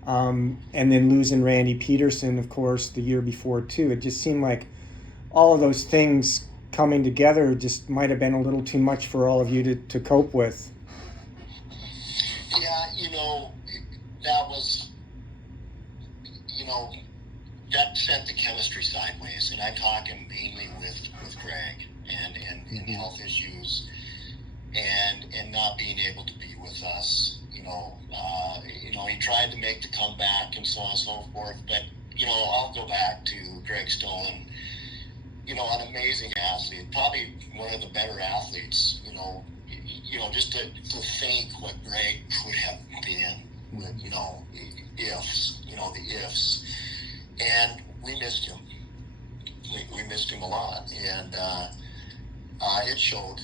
And then losing Randy Peterson, of course, the year before too. It just seemed like all of those things coming together just might have been a little too much for all of you to cope with. Yeah, that was, that sent the chemistry sideways. And I'm talking mainly with Greg and mm-hmm. health issues and not being able to be with us. He tried to make the comeback and so on and so forth. But, I'll go back to Greg Stone. An amazing athlete, probably one of the better athletes, just to think what Greg could have been with, the ifs. And we missed him. We missed him a lot. And it showed.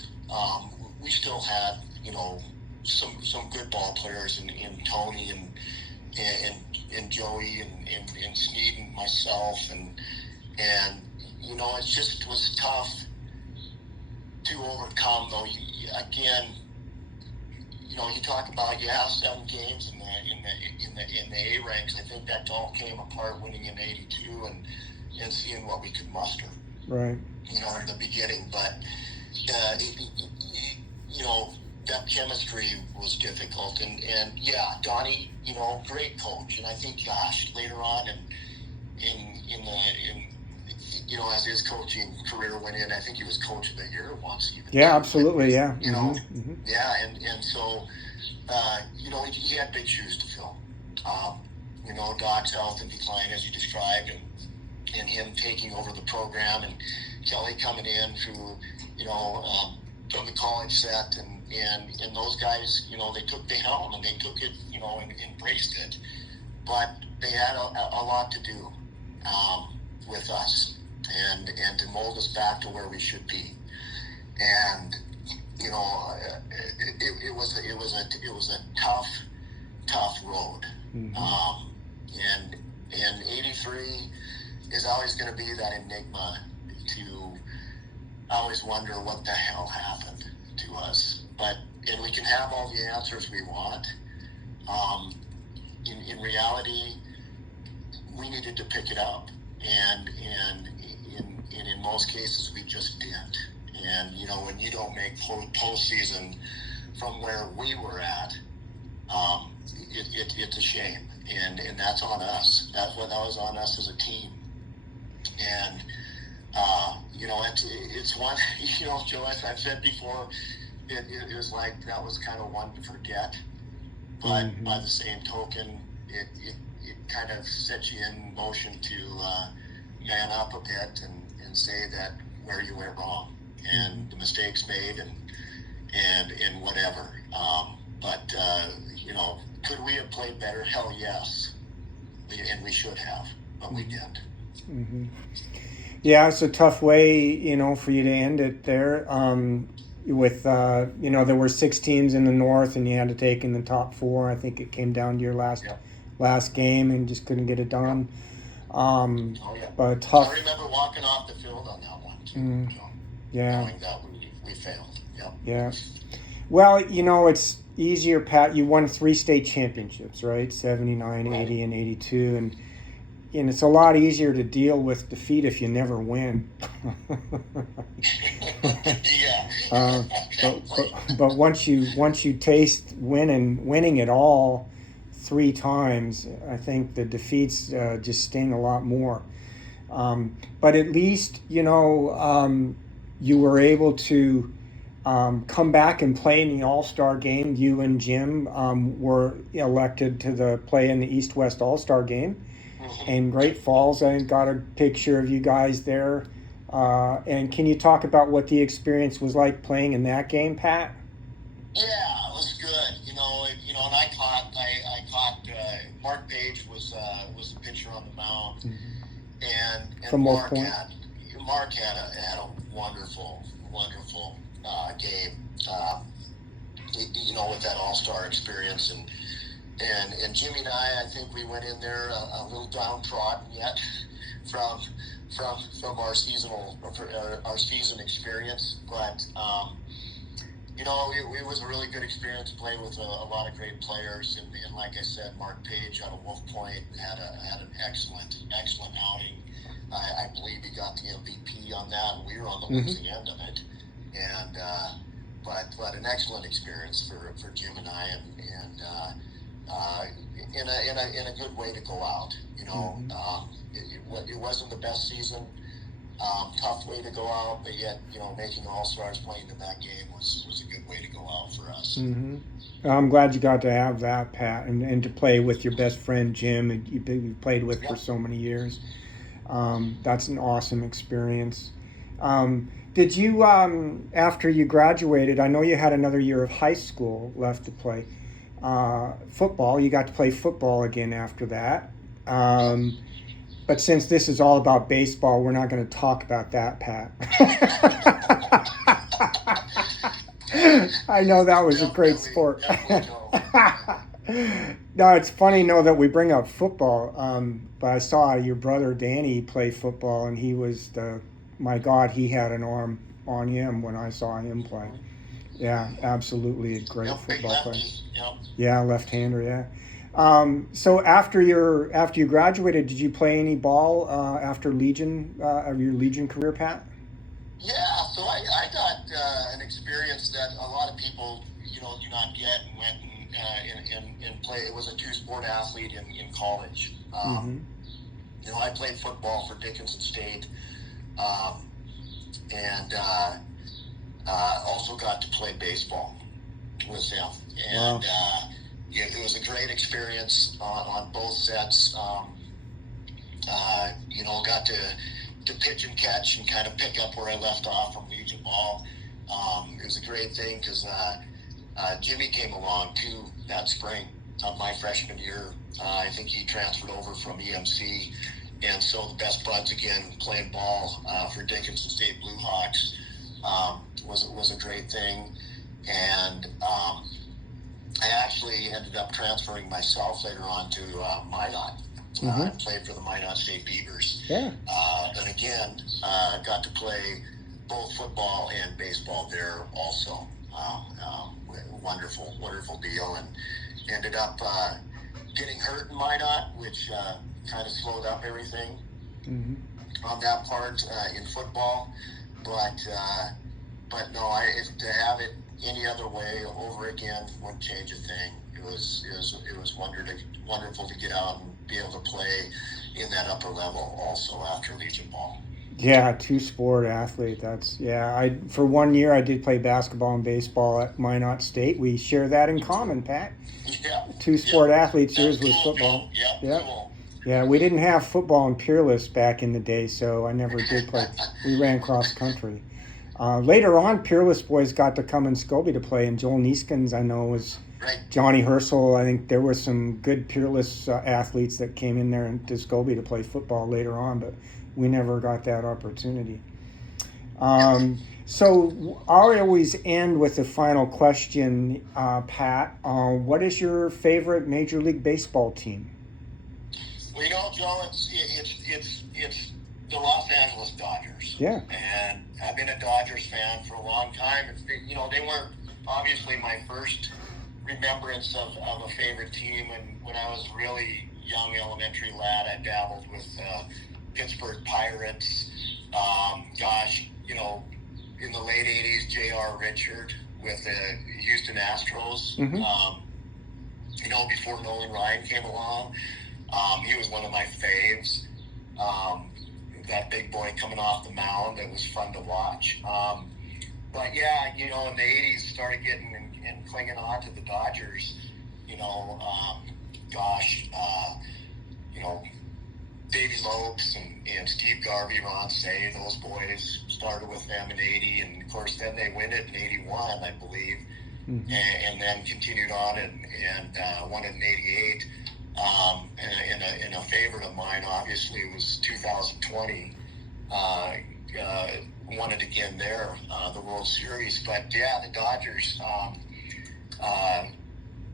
We still had, some good ball players in Tony and Joey and Sneed and myself and it just was tough to overcome, though. You talk about 7 games in the A ranks. I think that all came apart winning in '82 and seeing what we could muster. Right. In the beginning, but that chemistry was difficult, and Donnie, great coach, and I think, later on as his coaching career went in, I think he was coach of the year once. Yeah, absolutely, yeah. Mm-hmm. Yeah, and so, he had big shoes to fill. Doc's health and decline, as you described, and him taking over the program, and Kelly coming in who, from the college set, and those guys, they took the helm, and they took it, and embraced it. But they had a lot to do with us. And to mold us back to where we should be, and it was a tough road, And 83 is always going to be that enigma to always wonder what the hell happened to us. And we can have all the answers we want. In reality, we needed to pick it up, and in most cases we just didn't. And when you don't make postseason from where we were at, it's a shame, and that's on us. That was on us as a team. And it's one. Joe, as I've said before, it was like that was kind of one to forget. But by the same token, it kind of sets you in motion to man up a bit and say that where you went wrong and the mistakes made and whatever. But could we have played better? Hell yes, and we should have, but we didn't. Mm-hmm. Yeah, it's a tough way, for you to end it there. With there were 6 teams in the North, and you had to take in the top 4. I think it came down to your last game, and just couldn't get it done. But tough. I remember walking off the field on that one too. Knowing that we failed. Yep. Yeah. Well, it's easier, Pat. You won 3 state championships, right? 79, 80, and 82, and it's a lot easier to deal with defeat if you never win. Yeah. But once you taste winning it all 3 times, I think the defeats just sting a lot more. But at least you were able to come back and play in the All-Star game. You and Jim were elected to play in the East-West All-Star game. In Great Falls. I got a picture of you guys there. And can you talk about what the experience was like playing in that game, Pat? Yeah, it was good. And I caught Mark Page was the pitcher on the mound, and From Mark Point. had a wonderful game. With that All-Star experience and Jimmy and I think we went in there a little downtrodden yet from our season experience, but it was a really good experience to play with a lot of great players, and like I said, Mark Page out of Wolf Point had an excellent outing. I believe he got the MVP on that, and we were on the losing end of it, and but an excellent experience for Jim and I, and in a good way to go out. It wasn't the best season, tough way to go out, but yet making All-Stars, playing in that game was a good way to go out for us. I'm glad you got to have that, Pat, and to play with your best friend Jim, you played with for so many years. That's an awesome experience. Did you, after you graduated, I know you had another year of high school left to play. Football, you got to play football again after that. But since this is all about baseball, we're not going to talk about that, Pat. I know that was a great sport. No, it's funny, that we bring up football. But I saw your brother Danny play football, and he was my God, he had an arm on him when I saw him play. Yeah, absolutely a great football player. Yeah, left-hander. Yeah. So after you graduated, did you play any ball after Legion, your Legion career, Pat? Yeah. So I got an experience that a lot of people do not get, and went and play. It was a 2-sport athlete in college. I played football for Dickinson State, and also got to play baseball with them. And it was a great experience on both sets. Got to pitch and catch and kind of pick up where I left off from Legion ball. It was a great thing because Jimmy came along too that spring of my freshman year. I think he transferred over from EMC, and so the best buds again playing ball for Dickinson State Blue Hawks was a great thing. And I actually ended up transferring myself later on to Minot. I played for the Minot State Beavers. Yeah. And again, got to play both football and baseball there also. Wonderful deal. And ended up getting hurt in Minot, which kind of slowed up everything on that part in football. But no, if to have it any other way over again wouldn't change a thing. It was wonderful to get out and be able to play in that upper level also after Legion Ball. Yeah, two-sport athlete. For 1 year I did play basketball and baseball at Minot State. We share that in common, Pat. Yeah. Two-sport athletes. Yours was Cool, football. Yeah. Cool. Yeah, we didn't have football in Peerless back in the day, so I never did play. We ran cross country. Later on, Peerless boys got to come in Scobey to play, and Joel Neeskens, I know, was Right. Johnny Herschel. I think there were some good Peerless athletes that came in there to Scobey to play football later on, but we never got that opportunity. So I always end with the final question, Pat. What is your favorite Major League Baseball team? Well, Joe, it's the Los Angeles Dodgers. Yeah. And I've been a Dodgers fan for a long time. They weren't obviously my first remembrance of a favorite team. And when I was really young elementary lad, I dabbled with Pittsburgh Pirates. In the late 80s, J.R. Richard with the Houston Astros. Before Nolan Ryan came along. He was one of my faves. That big boy coming off the mound, it was fun to watch. But yeah, in the 80s, started getting and clinging on to the Dodgers. Davey Lopes and Steve Garvey, Ron Say, those boys started with them in 80, and of course then they win it in 81, I believe, and then continued on and won it in 88. And a favorite of mine, obviously, was 2020. Won it again there, the World Series. But yeah, the Dodgers,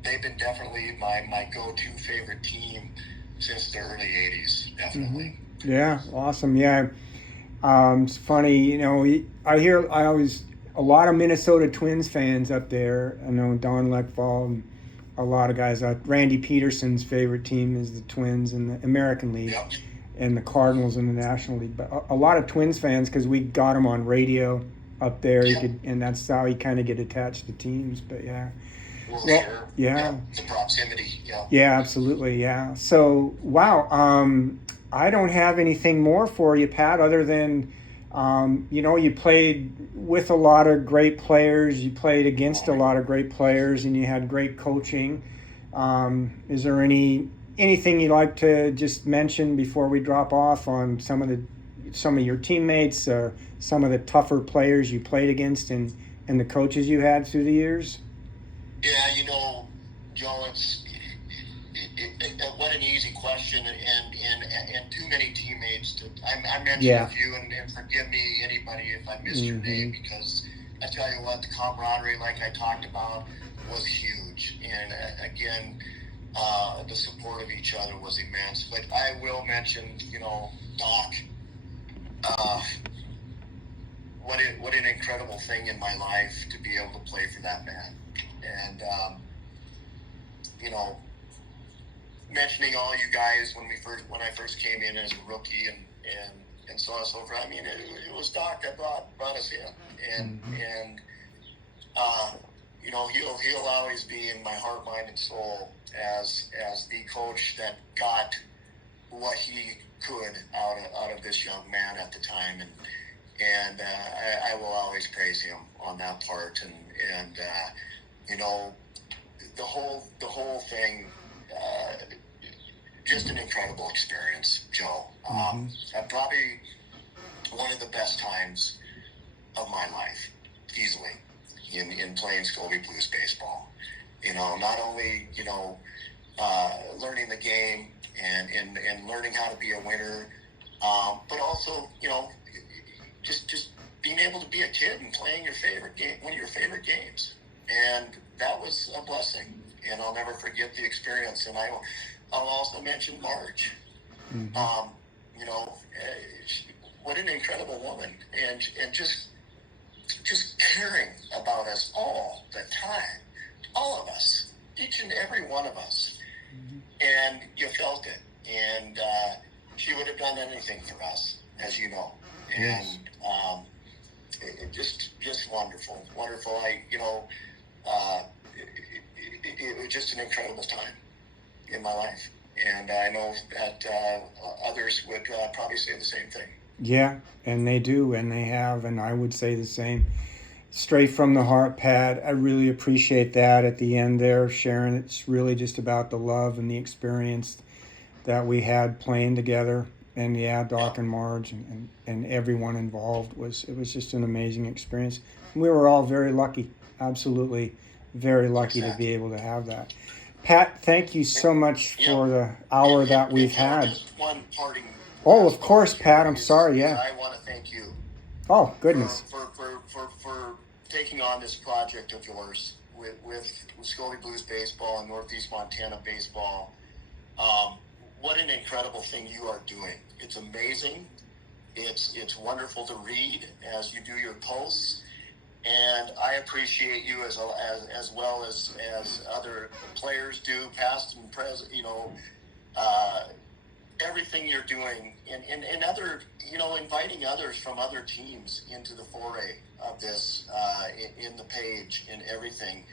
they've been definitely my go-to favorite team since the early 80s, definitely. Yeah, awesome. Yeah. It's funny, I always, a lot of Minnesota Twins fans up there. I know Don Lekvold and a lot of guys. Randy Peterson's favorite team is the Twins in the American League, and the Cardinals in the National League. But a lot of Twins fans, because we got them on radio up there, and that's how you kind of get attached to teams. But yeah. Well, sure. Yeah. The proximity. Yeah. Yeah, absolutely. Yeah. So, wow. I don't have anything more for you, Pat, other than, you played with a lot of great players. You played against a lot of great players, and you had great coaching. Is there anything you'd like to just mention before we drop off on some of your teammates, some of the tougher players you played against, and the coaches you had through the years? Yeah, Joe, what an easy question, and too many teammates. I mentioned a few, and forgive me, anybody, if I missed your name, because I tell you what, the camaraderie, like I talked about, was huge, and again, the support of each other was immense. But I will mention, Doc. What an incredible thing in my life to be able to play for that man. And, mentioning all you guys when I first came in as a rookie and so on and so forth. I mean, it was Doc that brought us in, and he'll always be in my heart, mind, and soul as the coach that got what he could out of this young man at the time, and I will always praise him on that part, and the whole thing. Just an incredible experience, Joe. Probably one of the best times of my life, easily, in playing Scobey Blues baseball. Not only, learning the game and learning how to be a winner, but also, just being able to be a kid and playing your favorite game, one of your favorite games. And that was a blessing. and I'll never forget the experience. And I'll also mention Marge. Mm-hmm. You know, what an incredible woman, and just caring about us all the time, all of us, each and every one of us. Mm-hmm. And you felt it, and she would have done anything for us, as you know. Yes. And just wonderful. It was just an incredible time in my life, and I know that others would probably say the same thing. Yeah, and they do, and they have, and I would say the same. Straight from the heart, Pat. I really appreciate that at the end there, Sharon. It's really just about the love and the experience that we had playing together. And yeah, Doc and Marge and everyone involved it was just an amazing experience. We were all very lucky, absolutely very lucky to be able to have that. Pat, thank you so much for the hour that we've had. Just one parting. Oh, of course, Pat. I'm sorry. Yeah. I want to thank you. Oh, goodness. For taking on this project of yours with Scobey Blues baseball and Northeast Montana baseball. What an incredible thing you are doing. It's amazing. It's wonderful to read as you do your posts. And I appreciate you as well as other players do, past and present, everything you're doing, and other, inviting others from other teams into the foray of this, in the page and everything.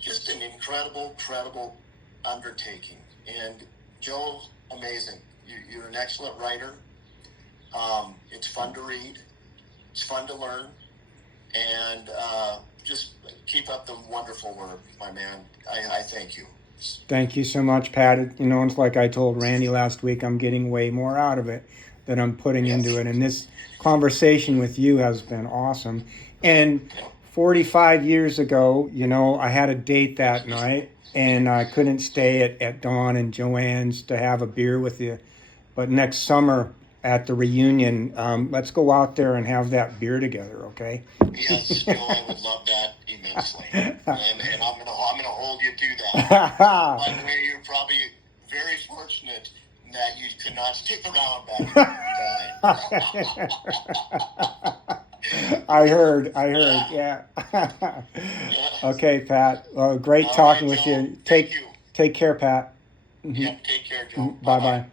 Just an incredible undertaking. And Joe, amazing. You're an excellent writer. It's fun to read. It's fun to learn. And just keep up the wonderful work, my man. I thank you. Thank you so much, Pat. It's like I told Randy last week, I'm getting way more out of it than I'm putting into it. And this conversation with you has been awesome. And 45 years ago, I had a date that night, and I couldn't stay at Dawn and Joanne's to have a beer with you. But next summer at the reunion, let's go out there and have that beer together, okay? Yes, Joe, I would love that immensely. And I'm gonna hold you to that. By the way, you're probably very fortunate that you could not stick around back in the I heard, yeah. Okay, Pat. Well, great talking with you. Take care, Pat. Yeah, take care, Joe. Bye-bye.